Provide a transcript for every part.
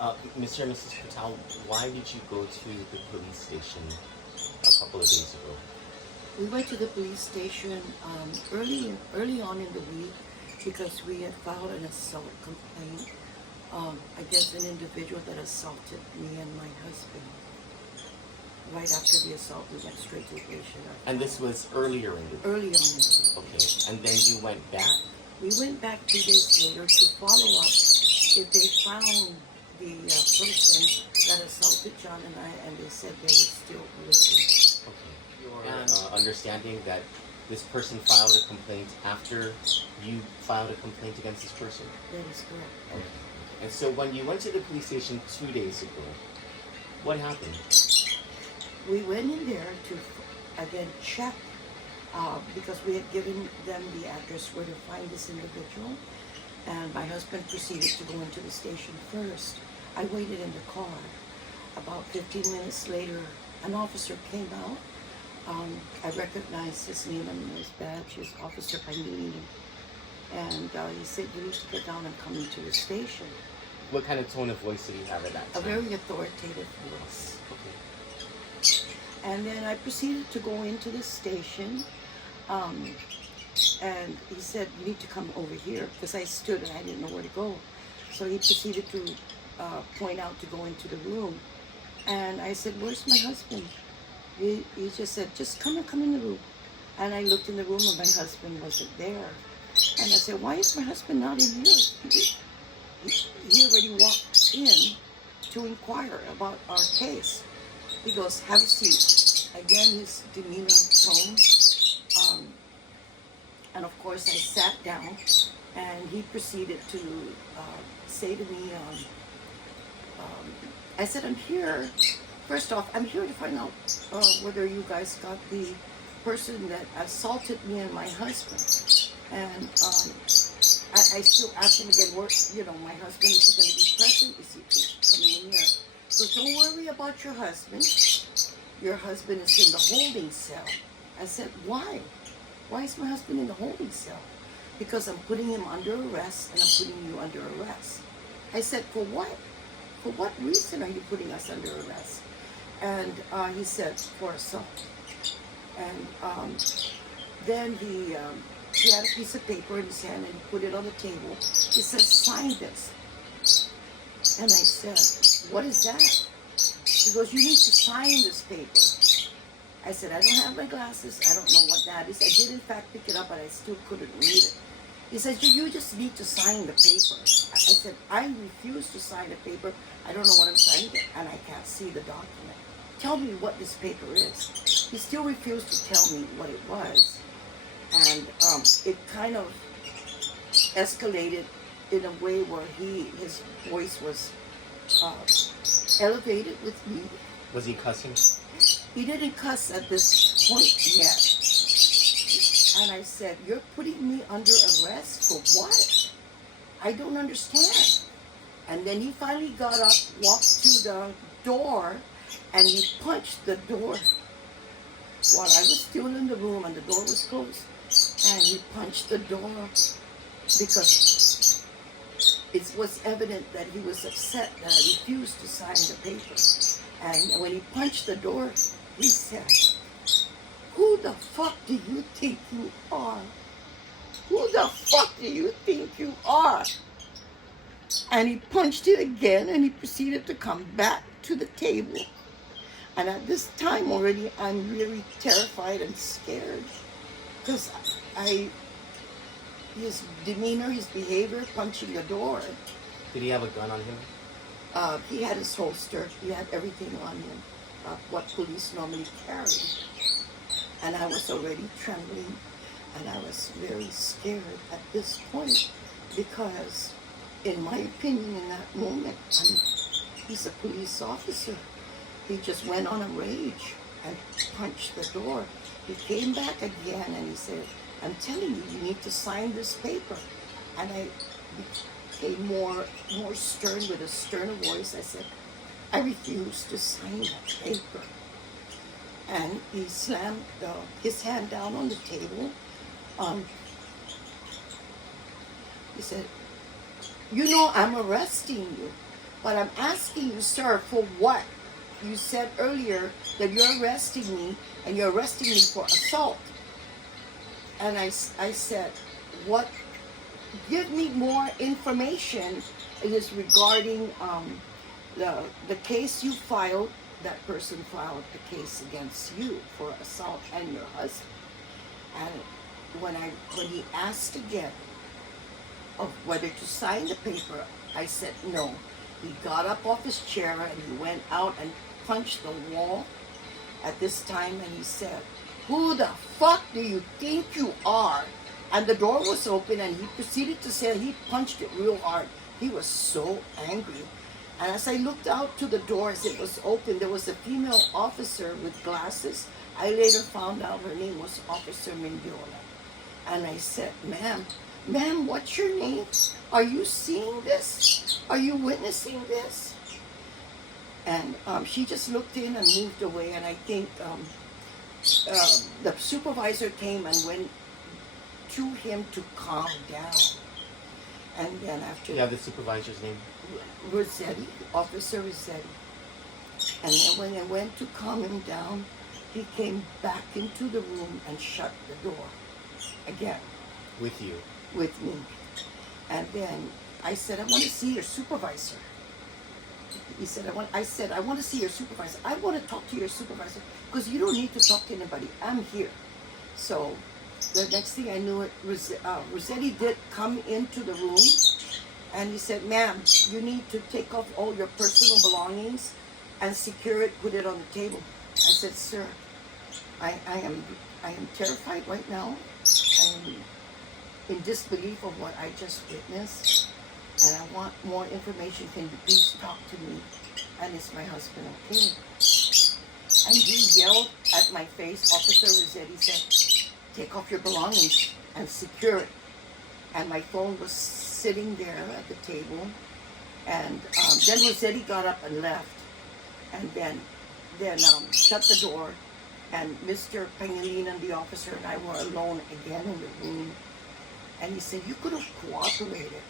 Mr. and Mrs. Patao, why did you go to the police station a couple of days ago? We went to the police station early on in the week because we had filed an assault complaint against an individual that assaulted me and my husband. Right after the assault, we went straight to the station. And this was earlier in the week? Early on in the week. Okay, and then you went back? We went back 2 days later to follow up if they found the person that assaulted John and I, and they said they were still looking. Okay. Your understanding that this person filed a complaint after you filed a complaint against this person? That is correct. Okay. And so when you went to the police station 2 days ago, what happened? We went in there to, again, check because we had given them the address where to find this individual. And my husband proceeded to go into the station first. I waited in the car. About 15 minutes later, an officer came out. I recognized his name and his badge, his Officer Panini. And he said, you need to get down and come into the station. What kind of tone of voice did he have at that time? A very authoritative voice. Okay. And then I proceeded to go into the station. And he said, you need to come over here, because I stood and I didn't know where to go. So he proceeded to point out to go into the room. And I said, where's my husband? He just said, just come in the room. And I looked in the room and my husband wasn't there. And I said, why is my husband not in here? He already walked in to inquire about our case. He goes, have a seat. Again, his demeanor tone. And of course, I sat down, and he proceeded to say to me, I said, I'm here. First off, I'm here to find out whether you guys got the person that assaulted me and my husband. And I still asked him again, my husband, is he going to be present? Is he coming in here? So don't worry about your husband. Your husband is in the holding cell. I said, why? Why is my husband in the holding cell? Because I'm putting him under arrest and I'm putting you under arrest. I said, for what? For what reason are you putting us under arrest? And he said, for assault. And then he had a piece of paper in his hand and he put it on the table. He said, sign this. And I said, what is that? He goes, you need to sign this paper. I said, I don't have my glasses. I don't know what that is. I did, in fact, pick it up, but I still couldn't read it. He said, you just need to sign the paper. I said, I refuse to sign the paper. I don't know what I'm signing, and I can't see the document. Tell me what this paper is. He still refused to tell me what it was. And it kind of escalated in a way where his voice was elevated with me. Was he cussing? He didn't cuss at this point yet. And I said, you're putting me under arrest for what? I don't understand. And then he finally got up, walked to the door, and he punched the door while I was still in the room and the door was closed. And he punched the door because it was evident that he was upset that I refused to sign the paper. And when he punched the door, he said, who the fuck do you think you are? Who the fuck do you think you are? And he punched it again and he proceeded to come back to the table. And at this time already, I'm really terrified and scared because his demeanor, his behavior, punching the door. Did he have a gun on him? He had his holster. He had everything on him, what police normally carry. And I was already trembling, and I was very scared at this point because, in my opinion, in that moment, he's a police officer. He just went on a rage and punched the door. He came back again and he said, I'm telling you, you need to sign this paper. And I became more stern with a sterner voice. I said, I refuse to sign that paper. And he slammed his hand down on the table. He said, you know, I'm arresting you. But I'm asking you, sir, for what? You said earlier that you're arresting me, and you're arresting me for assault. And I said, what? Give me more information. It is regarding the case you filed. That person filed a case against you for assault and your husband. And when he asked again of whether to sign the paper, I said no. He got up off his chair and he went out and punched the wall at this time, and he said, "Who the fuck do you think you are?" And the door was open, and he proceeded to say he punched it real hard. He was so angry. And as I looked out to the door as it was open, there was a female officer with glasses. I later found out her name was Officer Mendiola. And I said, ma'am, what's your name? Are you seeing this? Are you witnessing this? And she just looked in and moved away. And I think the supervisor came and went to him to calm down. And then after... You have the supervisor's name? Rossetti, Officer Rossetti. And then when I went to calm him down, he came back into the room and shut the door again. With you? With me. And then I said, I want to see your supervisor. He said, I said, I want to see your supervisor. I want to talk to your supervisor because you don't need to talk to anybody. I'm here. So the next thing I knew, Rossetti did come into the room, and he said, "Ma'am, you need to take off all your personal belongings and secure it, put it on the table." I said, "Sir, I am terrified right now. I am in disbelief of what I just witnessed, and I want more information. Can you please talk to me? And is my husband okay?" And he yelled at my face. Officer Rossetti said, "Take off your belongings and secure it." And my phone was sitting there at the table. And then Rossetti got up and left. And then shut the door. And Mr. Pangilinan, the officer, and I were alone again in the room. And he said, "You could have cooperated.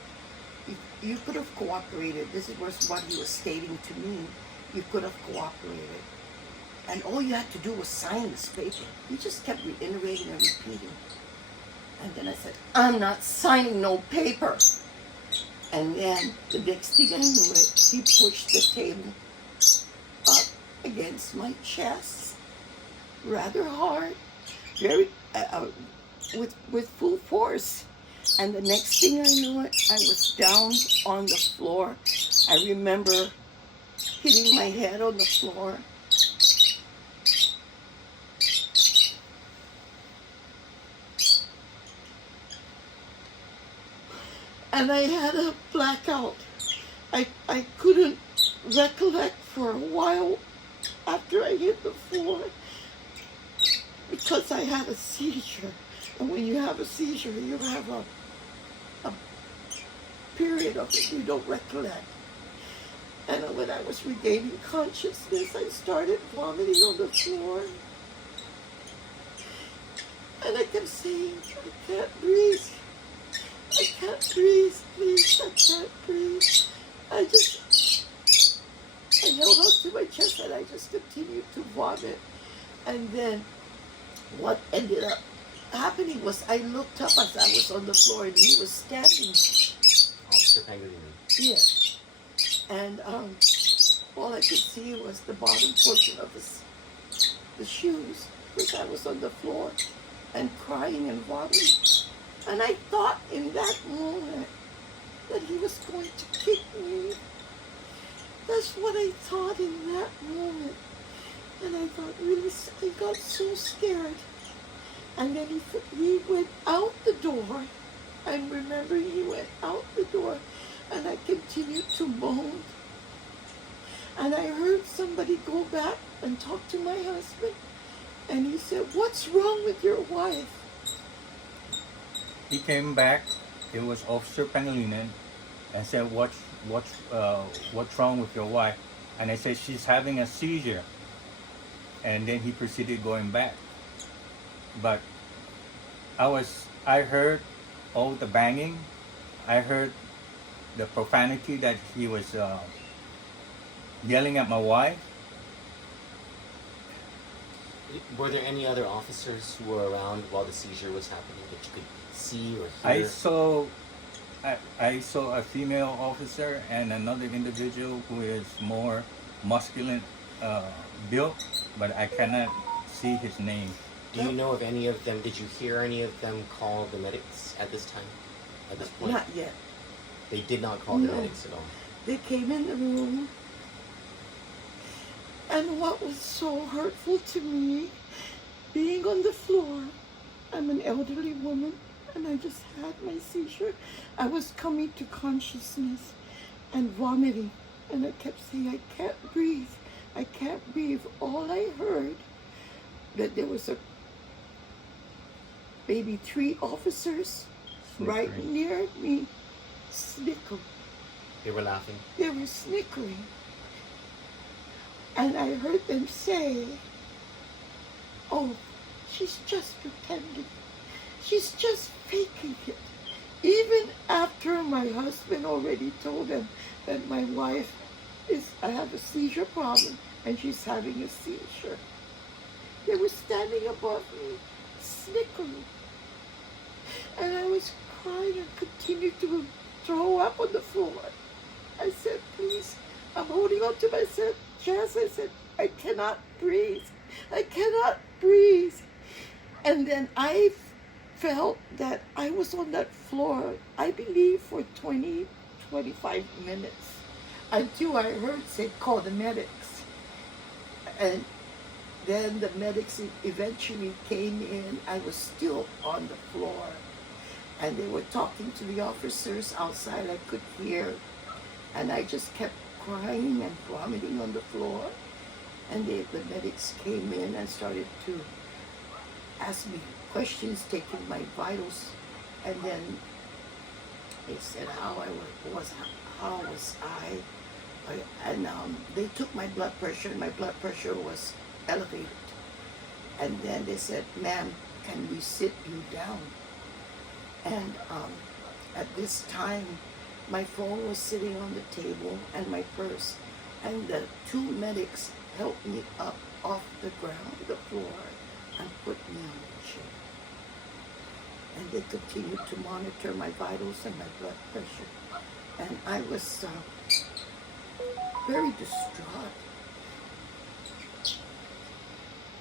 You could have cooperated. This was what he was stating to me. You could have cooperated. And all you had to do was sign this paper." He just kept reiterating and repeating. And then I said, "I'm not signing no paper." And then the next thing I knew it, he pushed the table up against my chest, rather hard, very with full force. And the next thing I knew it, I was down on the floor. I remember hitting my head on the floor. And I had a blackout. I couldn't recollect for a while after I hit the floor because I had a seizure. And when you have a seizure, you have a period of it you don't recollect. And when I was regaining consciousness, I started vomiting on the floor. And I kept saying, "I can't breathe. I can't breathe, please, I can't breathe." I held on to my chest and I just continued to vomit. And then what ended up happening was I looked up as I was on the floor and he was standing. Officer Pangilinan. Yes. And all I could see was the bottom portion of the shoes because I was on the floor and crying and vomiting. And I thought in that moment that he was going to kick me. That's what I thought in that moment. And I thought, really, I got so scared. And then he went out the door. I remember he went out the door. And I continued to moan. And I heard somebody go back and talk to my husband. And he said, "What's wrong with your wife?" He came back. It was Officer Pangilinan, and said, "What's wrong with your wife?" And I said, "She's having a seizure." And then he proceeded going back. But I heard all the banging. I heard the profanity that he was yelling at my wife. Were there any other officers who were around while the seizure was happening that you could see or I hear? saw I saw a female officer and another individual who is more muscular built, but I cannot see his name. Do you know of any of them? Did you hear any of them call the medics at this time? At this point? Not yet. They did not call the No. medics at all. They came in the room, and what was so hurtful to me, being on the floor, I'm an elderly woman, and I just had my seizure. I was coming to consciousness and vomiting, and I kept saying, I can't breathe. I can't breathe. All I heard, that there was maybe 3 officers right Snickering. near me, snickering. They were laughing. They were snickering. And I heard them say, oh, she's just pretending. She's just faking it. Even after my husband already told them that my wife I have a seizure problem and she's having a seizure. They were standing above me, snickering. And I was crying and continued to throw up on the floor. I said, please, I'm holding on to my chest. I said, I cannot breathe. I cannot breathe. And then I felt that I was on that floor, I believe, for 20, 25 minutes until I heard say, call the medics. And then the medics eventually came in. I was still on the floor. And they were talking to the officers outside. I could hear. And I just kept crying and vomiting on the floor. And the medics came in and started to ask me questions, taking my vitals. And then they said how was I. And they took my blood pressure. My blood pressure was elevated. And then they said, ma'am, can we sit you down? And at this time, my phone was sitting on the table and my purse. And the 2 medics helped me up off the ground, the floor, and put me on the chair. And they continued to monitor my vitals and my blood pressure. And I was very distraught.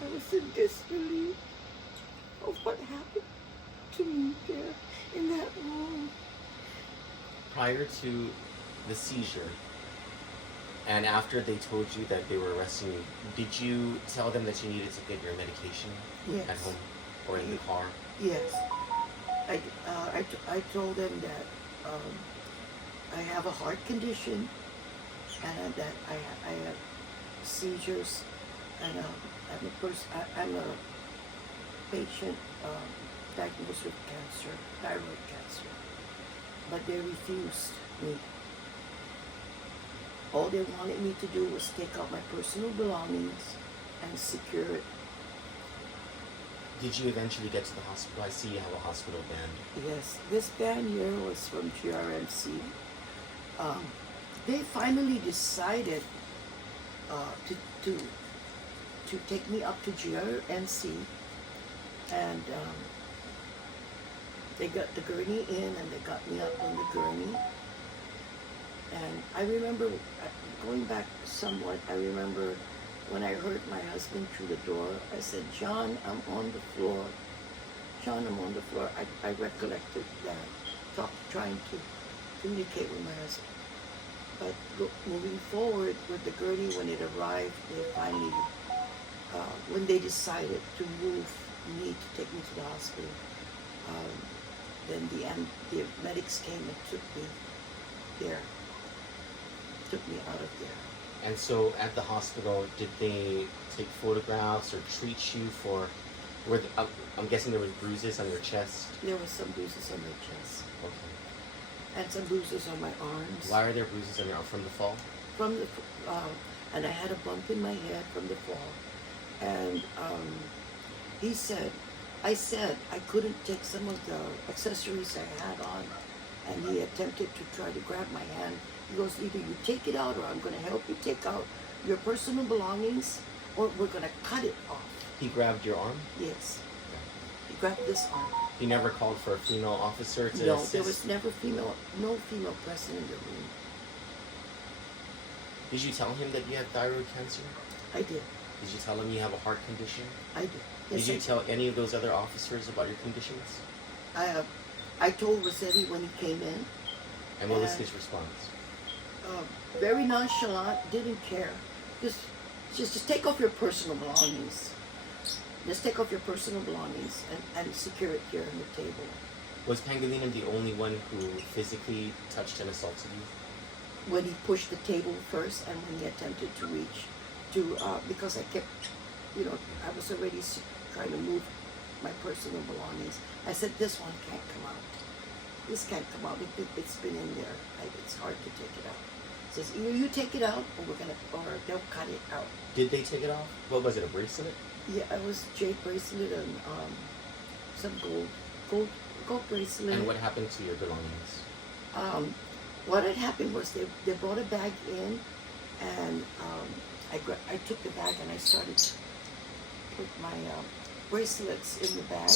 I was in disbelief of what happened to me there in that room. Prior to the seizure, and after they told you that they were arresting you, did you tell them that you needed to get your medication Yes. at home or in the car? Yes. I told them that I have a heart condition and that I have seizures, and I'm a patient diagnosed with cancer, thyroid cancer. But they refused me. All they wanted me to do was take out my personal belongings and secure it. Did you eventually get to the hospital? I see you have a hospital band. Yes, this band here was from GRMC. They finally decided to take me up to GRMC, and they got the gurney in and they got me up on the gurney. And I remember, going back somewhat, I remember when I heard my husband through the door, I said, John, I'm on the floor. John, I'm on the floor. I recollected that, trying to communicate with my husband. But moving forward with the gurney, when it arrived, they finally, when they decided to move me to take me to the hospital, then the medics came and took me there, took me out of there. And so at the hospital, did they take photographs or treat you for, I'm guessing there was bruises on your chest? There were some bruises on my chest. Okay. And some bruises on my arms. Why are there bruises on your arm? From the fall? From the, and I had a bump in my head from the fall. And I said I couldn't take some of the accessories I had on and he attempted to try to grab my hand. He goes, either you take it out or I'm going to help you take out your personal belongings or we're going to cut it off. He grabbed your arm? Yes. He grabbed this arm. He never called for a female officer to No, assist? there was never no female present in the room. Did you tell him that you had thyroid cancer? I did. Did you tell him you have a heart condition? I did. Yes, Did you tell any of those other officers about your conditions? I told Rossetti when he came in. And what was his response? Very nonchalant, didn't care. Just take off your personal belongings. Just take off your personal belongings and secure it here on the table. Was Pangilinan the only one who physically touched and assaulted you? When he pushed the table first and when he attempted to reach to, because I kept, I was already trying to move my personal belongings. I said, this one can't come out. This can't come out. It's been in there. It's hard to take it out. He says, either you take it out or they'll cut it out. Did they take it off? What was it, a bracelet? Yeah, it was jade bracelet and some gold bracelet. And what happened to your belongings? What had happened was they brought a bag in, and I took the bag and I started to put my bracelets in the bag.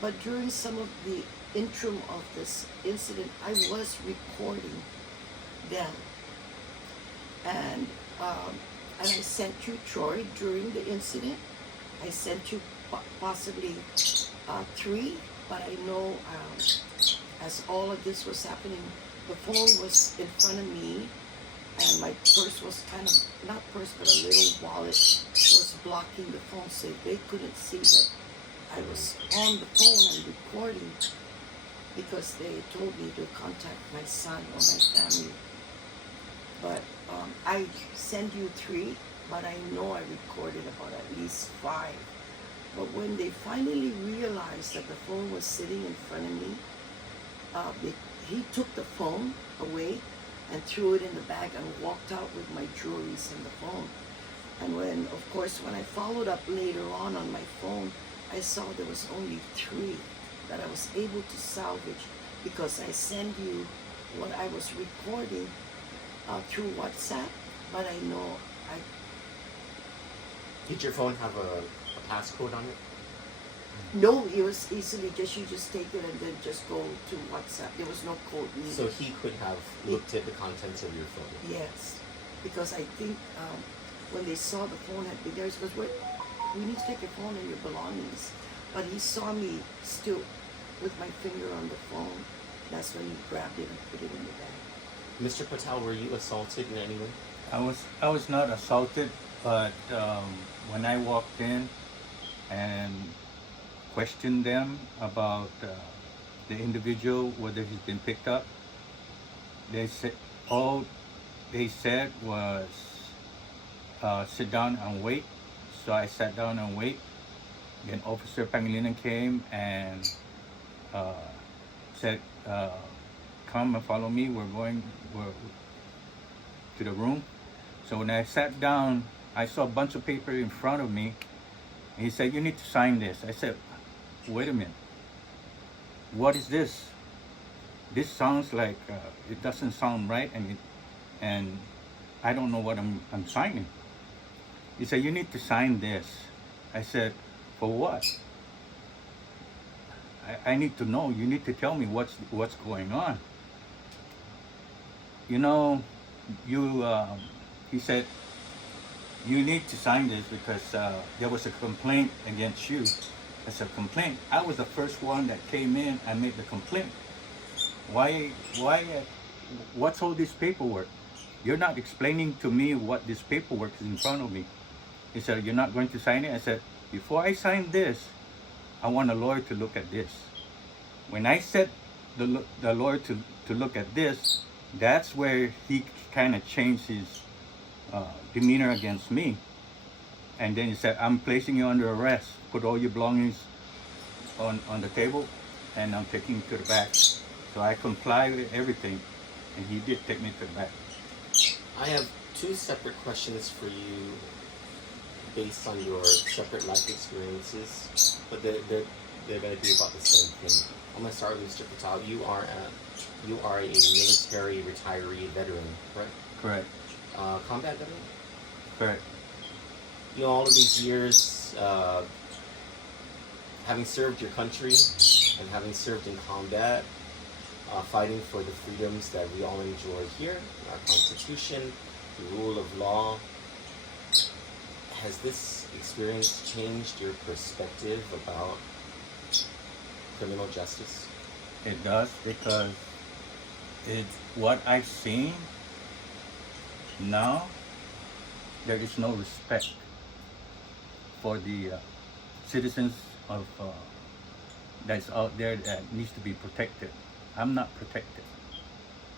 But during some of the interim of this incident, I was recording them, and I sent you, Troy, during the incident. I sent you possibly 3, but I know as all of this was happening, the phone was in front of me, and my purse was kind of, not purse, but a little wallet was blocking the phone, so they couldn't see that I was on the phone and recording, because they told me to contact my son or my family. But I send you 3, but I know I recorded about at least 5. But when they finally realized that the phone was sitting in front of me, he took the phone away and threw it in the bag and walked out with my jewelries and the phone. And when I followed up later on my phone, I saw there was only 3 that I was able to salvage, because I send you what I was recording through WhatsApp, but I know Did your phone have a passcode on it? No, it was easily you just take it and then just go to WhatsApp. There was no code needed. So he could have looked at the contents of your phone? Yes, because I think when they saw the phone had been there, he goes, wait, we need to take your phone and your belongings. But he saw me still with my finger on the phone. That's when he grabbed it and put it in the bag. Mr. Patel, were you assaulted in any way? I was not assaulted, but when I walked in and questioned them about the individual, whether he's been picked up, they said all they said was sit down and wait. So I sat down and wait. Then Officer Pangilinan came and said, come and follow me, we're going to the room. So when I sat down, I saw a bunch of paper in front of me. And he said, you need to sign this. I said, wait a minute, what is this? This sounds like, it doesn't sound right, and I don't know what I'm signing. He said, you need to sign this. I said, for what? I need to know. You need to tell me what's going on. He said, you need to sign this because there was a complaint against you. It's a complaint. I was the first one that came in and made the complaint. What's all this paperwork? You're not explaining to me what this paperwork is in front of me. He said, you're not going to sign it? I said, before I sign this, I want a lawyer to look at this. When I said the lawyer to look at this, that's where he kind of changed his demeanor against me. And then he said, I'm placing you under arrest. Put all your belongings on the table, and I'm taking you to the back. So I complied with everything, and he did take me to the back. I have 2 separate questions for you based on your separate life experiences, but they're going to be about the same thing. I'm going to start with Mr. Patao. You are a you are a military retiree veteran, right? Correct. Combat veteran? Correct. You know, all of these years, having served your country and having served in combat, fighting for the freedoms that we all enjoy here, our Constitution, the rule of law, has this experience changed your perspective about criminal justice? It does, because it's what I've seen now. There is no respect for the citizens of that's out there that needs to be protected. I'm not protected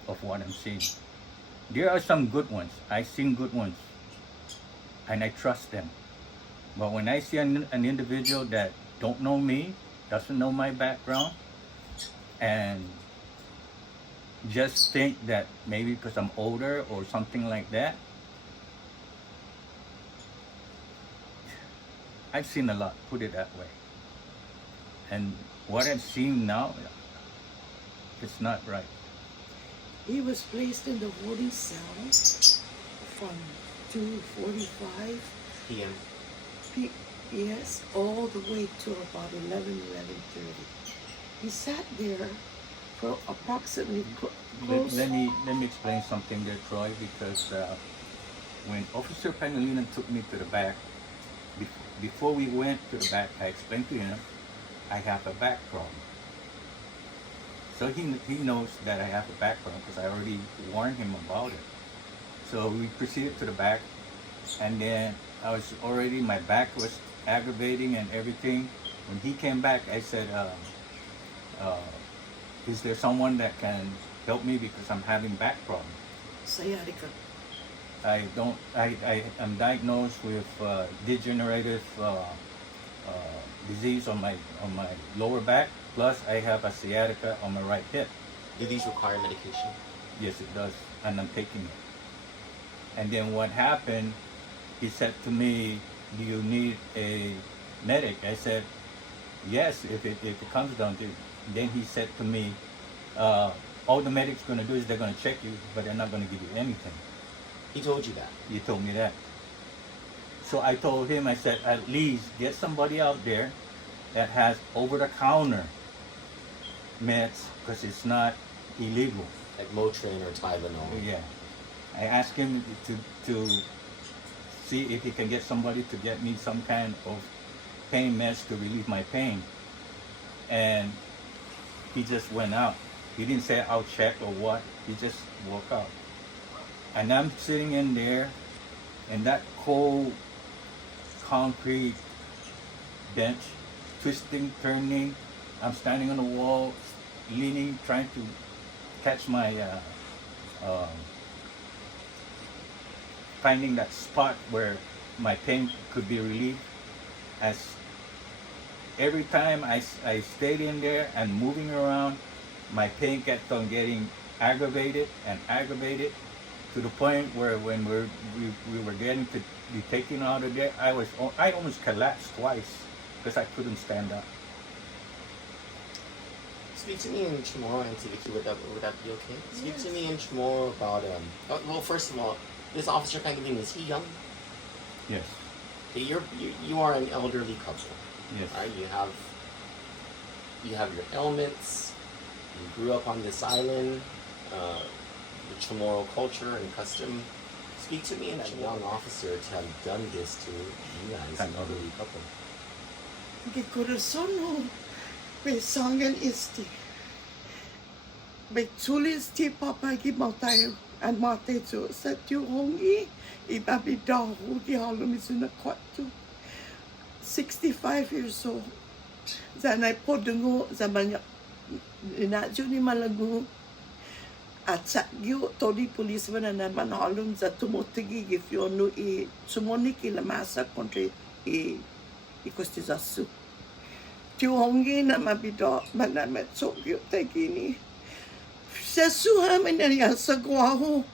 of what I'm seeing. There are some good ones. I've seen good ones, and I trust them. But when I see an individual that don't know me, doesn't know my background, and just think that maybe because I'm older or something like that, I've seen a lot, put it that way. And what I'm seeing now, it's not right. He was placed in the holding cell from 2:45 PM. Yes, all the way to about 11:30. He sat there for approximately close. Let me explain something there, Troy, because when Officer Pangilinan took me to the back, before we went to the back, I explained to him I have a back problem. So he knows that I have a back problem because I already warned him about it. So we proceeded to the back, and then my back was aggravating and everything. When he came back, I said, is there someone that can help me because I'm having back problems? Sciatica. I am diagnosed with degenerative disease on my lower back, plus I have a sciatica on my right hip. Do these require medication? Yes, it does, and I'm taking it. And then what happened, he said to me, do you need a medic? I said, yes, if it comes down to it. Then he said to me, all the medic's going to do is they're going to check you, but they're not going to give you anything. He told you that? He told me that. So I told him, I said, at least get somebody out there that has over-the-counter meds, because it's not illegal. Like Motrin or Tylenol? Yeah. I asked him to see if he can get somebody to get me some kind of pain meds to relieve my pain. And he just went out. He didn't say I'll check or what. He just walked out. And I'm sitting in there in that cold concrete bench, twisting, turning. I'm standing on the wall, leaning, trying to catch my finding that spot where my pain could be relieved. As every time I stayed in there and moving around, my pain kept on getting aggravated and aggravated, to the point where when we were getting to be taken out of there, I almost collapsed twice because I couldn't stand up. Speak to me in Chamorro, Auntie Vicky, would that be okay? Speak Yes. to me in Chamorro about, well, first of all, this Officer Pangilinan, is he young? Yes. Okay, you are an elderly couple. Yes. Right? You have your ailments. You grew up on this island, the Chamorro culture and custom. Speak to me in that young officer to have done this to you guys, an elderly couple. Di corazon mo, may sangan isti. May tulis ti papagi mau tayo, and mate to sa tu hongi, ibabi dahu di halum isuna kwatu. 65 years old. Zanay po dungo, zamanya, inadyo ni malagu. At sa yu, todi pulis wana naman halum za tumutigi if you no I sumoniki la masa kontre I ikostizasu. Tiuhongi na mabido manamet sokyo tegini. Sesuha menaya sa guaho.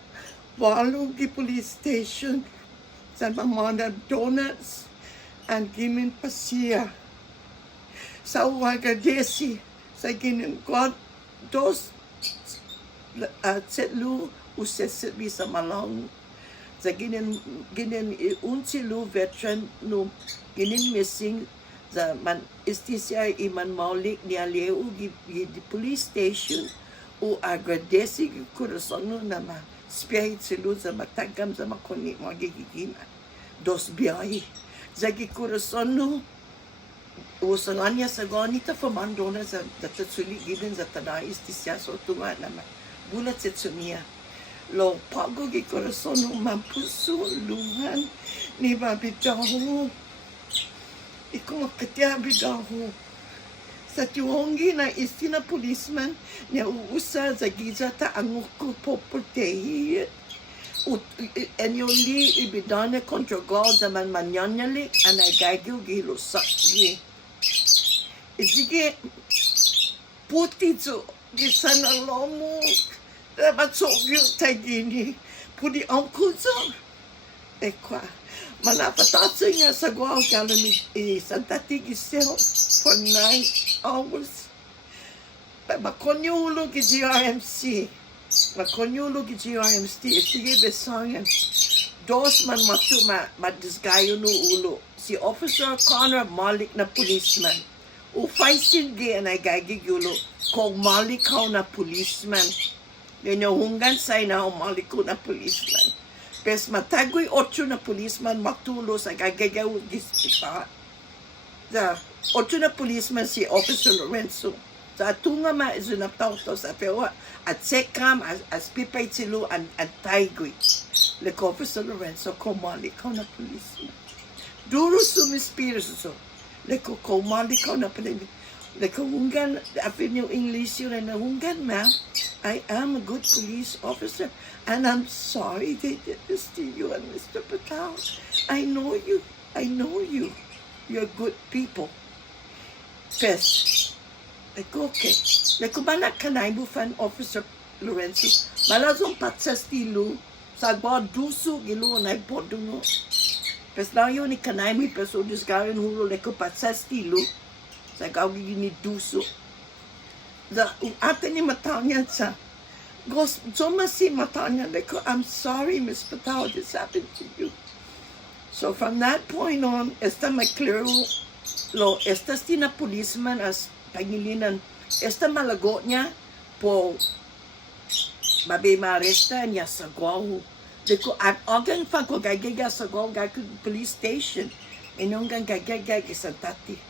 Walo ki police station. Sa mamanda doughnuts and gimin pasia. Sa uwaga desi sa ginin god dos Set Lu, who says it be some along. Sa ginin unsi Lu veteran no ginin missing sa man istisya iman maulik ni aleu di police station o agradece ko sono na ma spirit si Lu sa matagam sa makoni magigigina dos biyahe sa gikurasono o sa nganya sa ganita famandona sa tatsuli ginin sa tanay istisya so tunga na ma bulat sa tsumiya lo pago gi corazon mampuso lungan ni babitaho iko katia bidaho sa tuongi na istina policeman niya uusa sa giza ta anguko popotehi and yung li ibidane contra God zaman manyanyali anay gagyo gilo sakgi isige puti zo gisana lomo dapat sogyo tagini pudi uncle zo ekwa manapatasa niya sa guaw kalami santati gisel for 9 hours makonyo ulo ki GRMC makonyo ulo ki GRMC sige besangan dos man matu madisgayo no ulo si officer Connor Malik na policeman ufaisin gi anay gagig ulo kong Malik na policeman ganyan hunggan say na umaliko na policeman. Pes matagoy 8 na policeman matulo sa gagagaw gispa. The 8 na policeman si Officer Lorenzo. Sa atunga ma izunaptaw to sa pewa at sekam as pipay silo ang taygoy. Like Officer Lorenzo kumaliko na policeman. Duro sumispirito. Like kumaliko na policeman. Like hunggan, after yung English yun na hunggan, ma'am, I am a good police officer and I'm sorry they did this to you and Mr. Patao. I know you. You're good people. Pes. Like, okay. Like, kumanak ka na ibufan Officer Lorenzo. Malazong patsas tilo sa God duso gilo na ibodungo. Pes na yun ni kanay mi peso disgarin hulo like patsas tilo. Sa gawin ni duso. Ate ni matanya sa so masi matanya like I'm sorry Miss Patao this happened to you. So from that point on, esta may clear lo esta stina policeman as pangilinan esta malago niya po mabe maresta niya sa guaw. Deko agang fan ko gagaga sa guaw gaku police station inong gagaga sa tati.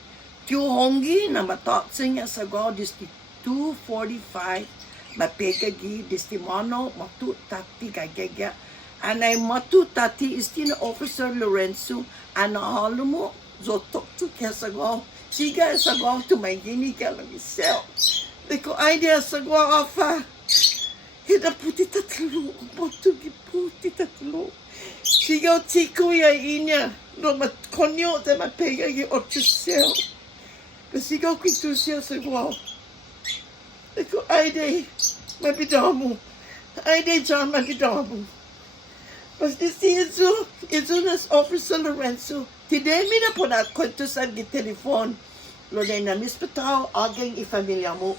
Hongi na matotsin niya sa go disti 2:45 mapegagi distimano matutati gagaga anay matutati istina Officer Lorenzo anahalo mo zotok to kaya sa go siga sa go tumagini ka lang isel deko idea sa go afa hida puti tatlo matugi puti tatlo siga tiko ya inya no matkonyo te mapegagi 8 sel kasi ikaw kwento siya sa guaw. Eko, ay day, mabidamo. Ay day, John, mabidamo. Basta si Izo nas Officer Lorenzo. Tidemi na po na kwento sa telefon. Lolay na, Miss Patao, agang ifamilya mo.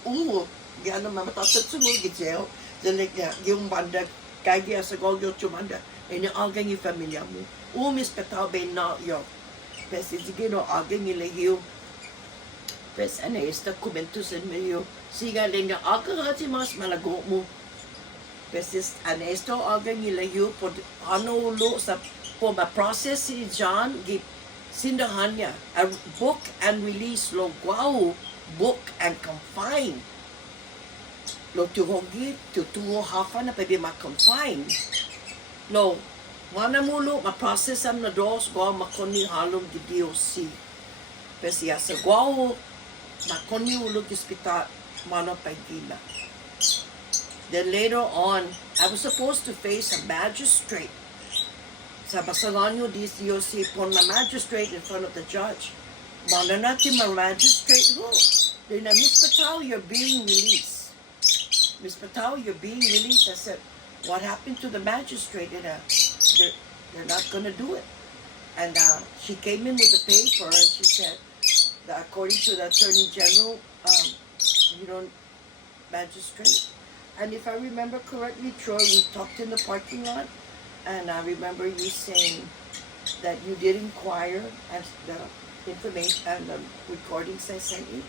Gano'n mamatasat sunod, gitseo. Dalig niya, yung banda, kaya sa guaw yung tumanda. Ay niya, agang ifamilya mo. Miss Patao, bay na yun. Kasi sige no, agang ilahiyo. Pes ano esta kumentus en medio siga lenga aga hati mas malago mo pes ano esto aga nilayo pod ano lo sa po ma process si John gi sindahan niya a book and release lo guau book and confine lo tuhogi tutuho hafa na pwede ma-confine lo wana mulo ma process am na dos guau makoni halong di DOC pes ya sa guau makoni ulo hospital mano pagila. Then later on, I was supposed to face a magistrate. Sa Basalanyo DOC pon na magistrate in front of the judge. Mano natin ma magistrate ho. Then Miss Patao, you're being released. Miss Patao, you're being released. I said, what happened to the magistrate? And they're not gonna do it. And she came in with the paper and she said, according to the Attorney General, magistrate, And if I remember correctly, Troy, we talked in the parking lot, and I remember you saying that you did inquire, and the information and the recordings I sent you,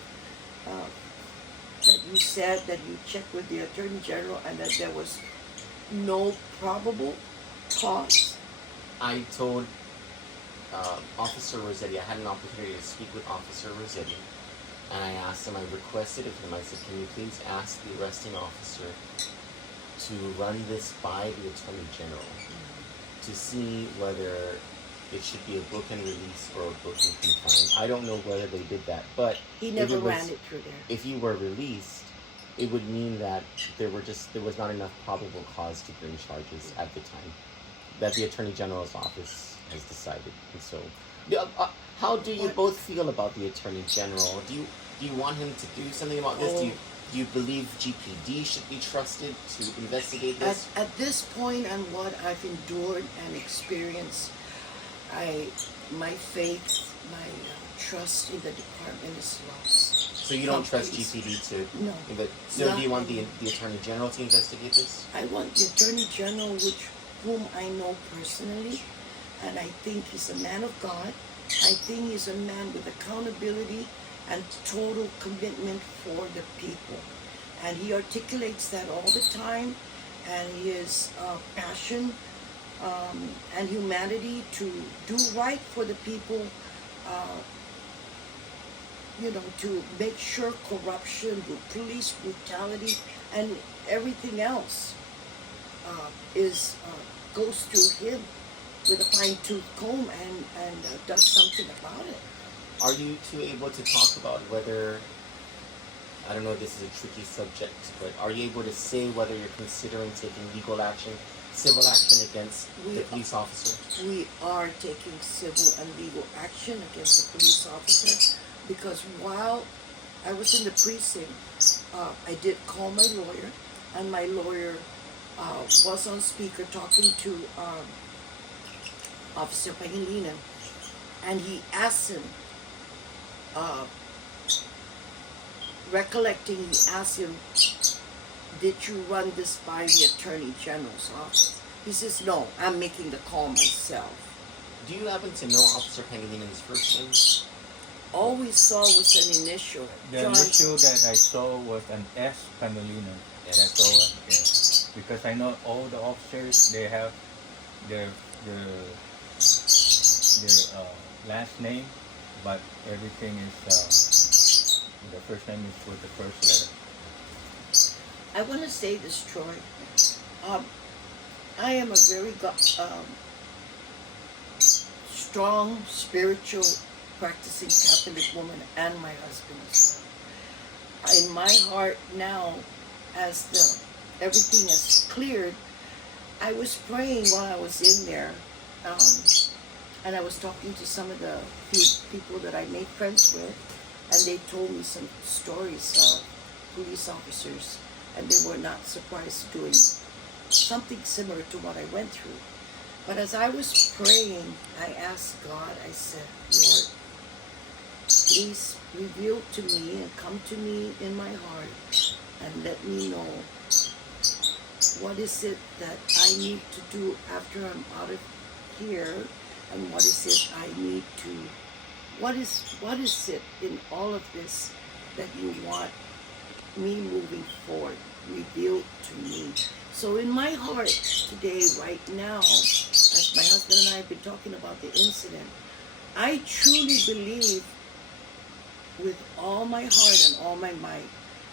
that you said that you checked with the Attorney General and that there was no probable cause. I told Officer Rossetti, I had an opportunity to speak with Officer Rossetti, and I asked him, I requested of him, I said, can you please ask the arresting officer to run this by the Attorney General to see whether it should be a book and release or a book and confine. I don't know whether they did that, but He never ran it through there. if you were released, it would mean that there was not enough probable cause to bring charges at the time that the Attorney General's office has decided. And so, how do you both feel about the Attorney General? Do you want him to do something about this? Do you believe GPD should be trusted to investigate this? At this point, and what I've endured and experienced, my faith, my trust in the department is lost. So you don't trust GPD to? No. So do you want the Attorney General to investigate this? I want the Attorney General, whom I know personally, and I think he's a man of God. I think he's a man with accountability and total commitment for the people. And he articulates that all the time, and his passion and humanity to do right for the people, to make sure corruption, police brutality, and everything else goes through him with a fine-tooth comb and does something about it. Are you two able to talk about whether, I don't know if this is a tricky subject, but are you able to say whether you're considering taking legal action, civil action against the police officer? We are taking civil and legal action against the police officer because while I was in the precinct, I did call my lawyer, and my lawyer was on speaker talking to Officer Pangilinan, and he asked him, he asked him, did you run this by the Attorney General's office? He says, no, I'm making the call myself. Do you happen to know Officer Pangalinan's first name? All we saw was an initial. The initial that I saw was an S. Pangilinan. That's all. Yeah. Because I know all the officers, they have their last name, but everything is the first name is with the first letter. I want to say this, Troy. I am a very strong, spiritual, practicing Catholic woman, and my husband as well. In my heart now, as everything is cleared, I was praying while I was in there, and I was talking to some of the few people that I made friends with, and they told me some stories of police officers, and they were not surprised doing something similar to what I went through. But as I was praying, I asked God, I said, Lord, please reveal to me and come to me in my heart and let me know what is it that I need to do after I'm out of here, and what is it I need to, what is it in all of this that you want me moving forward, revealed to me. So in my heart today, right now, as my husband and I have been talking about the incident, I truly believe with all my heart and all my might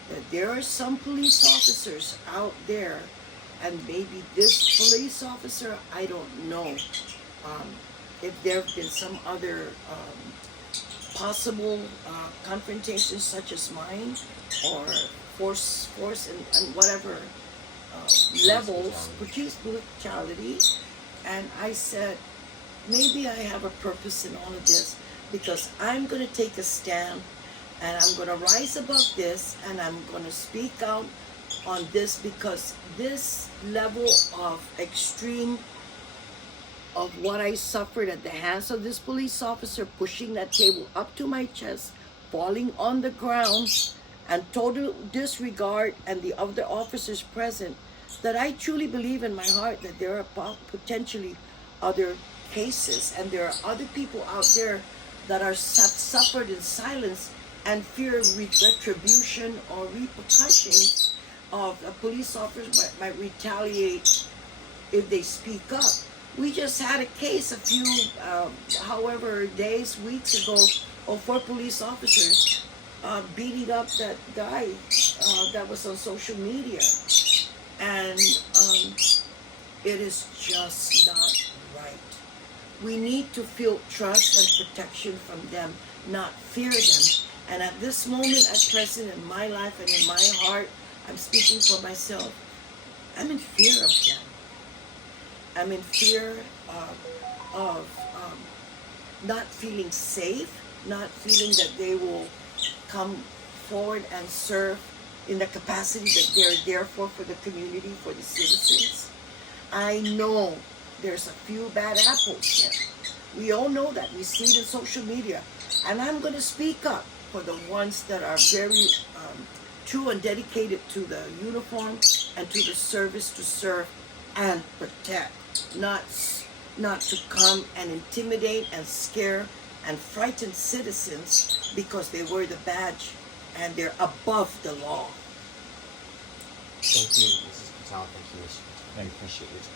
that there are some police officers out there, and maybe this police officer, I don't know if there have been some other possible confrontations such as mine, or force and whatever levels, police brutality. And I said, maybe I have a purpose in all of this, because I'm going to take a stand, and I'm going to rise above this, and I'm going to speak out on this, because this level of extreme of what I suffered at the hands of this police officer, pushing that table up to my chest, falling on the ground, and total disregard and the other officers present, that I truly believe in my heart that there are potentially other cases, and there are other people out there that are suffered in silence and fear retribution or repercussions of a police officer might retaliate if they speak up. We just had a case a few, however, days, weeks ago of 4 police officers beating up that guy that was on social media. And it is just not right. We need to feel trust and protection from them, not fear them. And at this moment, at present, in my life and in my heart, I'm speaking for myself, I'm in fear of them. I'm in fear of not feeling safe, not feeling that they will come forward and serve in the capacity that they're there for the community, for the citizens. I know there's a few bad apples there. We all know that. We see it in social media. And I'm going to speak up for the ones that are very true and dedicated to the uniform and to the service to serve and protect. Not to come and intimidate and scare and frighten citizens because they wear the badge and they're above the law. Thank you, Mrs. Patao. Thank you, Mr. Patao. I appreciate your time.